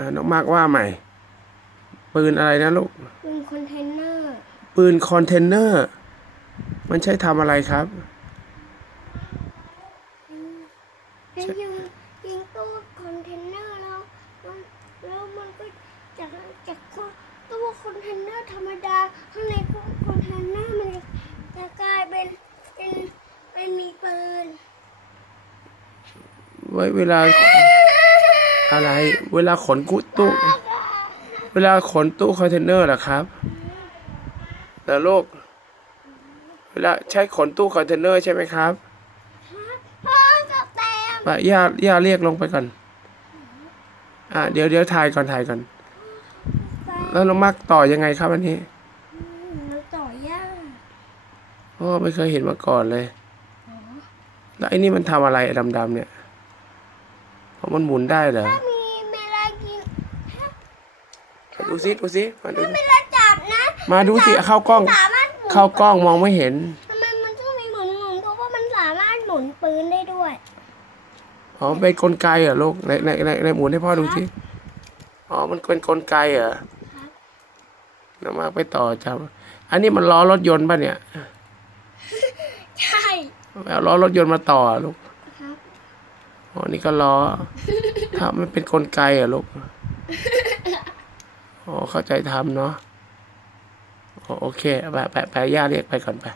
อ่าน้องมากว่าใหม่ ปืนอะไรนะลูกเป็นคอนเทนเนอร์ ปืนคอนเทนเนอร์ มันใช้ทำอะไรครับให้ยิงยิงตู้คอนเทนเนอร์แล้วมันแล้วมันก็จากจากตู้คอนเทนเนอร์ธรรมดาข้างในตู้คอนเทนเนอร์มันจะกลายเป็นเป็นเป็นมีปืนไว้เวลา อะไร เวลาขนกุตู้ เวลาขนตู้คอนเทนเนอร์เหรอครับแต่ลูก เวลาใช้ขนตู้คอนเทนเนอร์ใช่ไหมครับพ่อกับแตมมาย่าย่าเรียกลงไปก่อน อ่าเดี๋ยวเดี๋ยวถ่ายก่อนถ่ายก่อน แล้วน้องมักต่อยังไงครับอันนี้มันต่อยากพ่อไม่เคยเห็นมาก่อนเลย แล้วไอ้นี่มันทำอะไรดำๆเนี่ยเพราะ มันหมุนได้เหรอถ้ามีเวลากินมาดูซิดูซิมาดูถ้าเวลาจับนะมาดูสิเข้ากล้อง สามารถหมุนเข้ากล้องมองไม่เห็นทำไมมันต้องมีหมุนหมุนเพราะว่ามันสามารถหมุนปืนได้ด้วย อ๋อเป็นกลไกเหรอลูกในในในในหมุนให้พ่อดูสิอ๋อมันเป็นกลไกเหรอครับน้องมากไปต่อจับอันนี้มันล้อรถยนต์ป่ะเนี่ย ใช่ เอาล้อรถยนต์มาต่อลูกครับ อ๋อนี่ก็ล้อถ้ามันเป็นกลไกเหรอะลูกอ๋อเข้าใจทำเนาะอ๋อโอเคไปไปไปย่าเรียกไปก่อนไป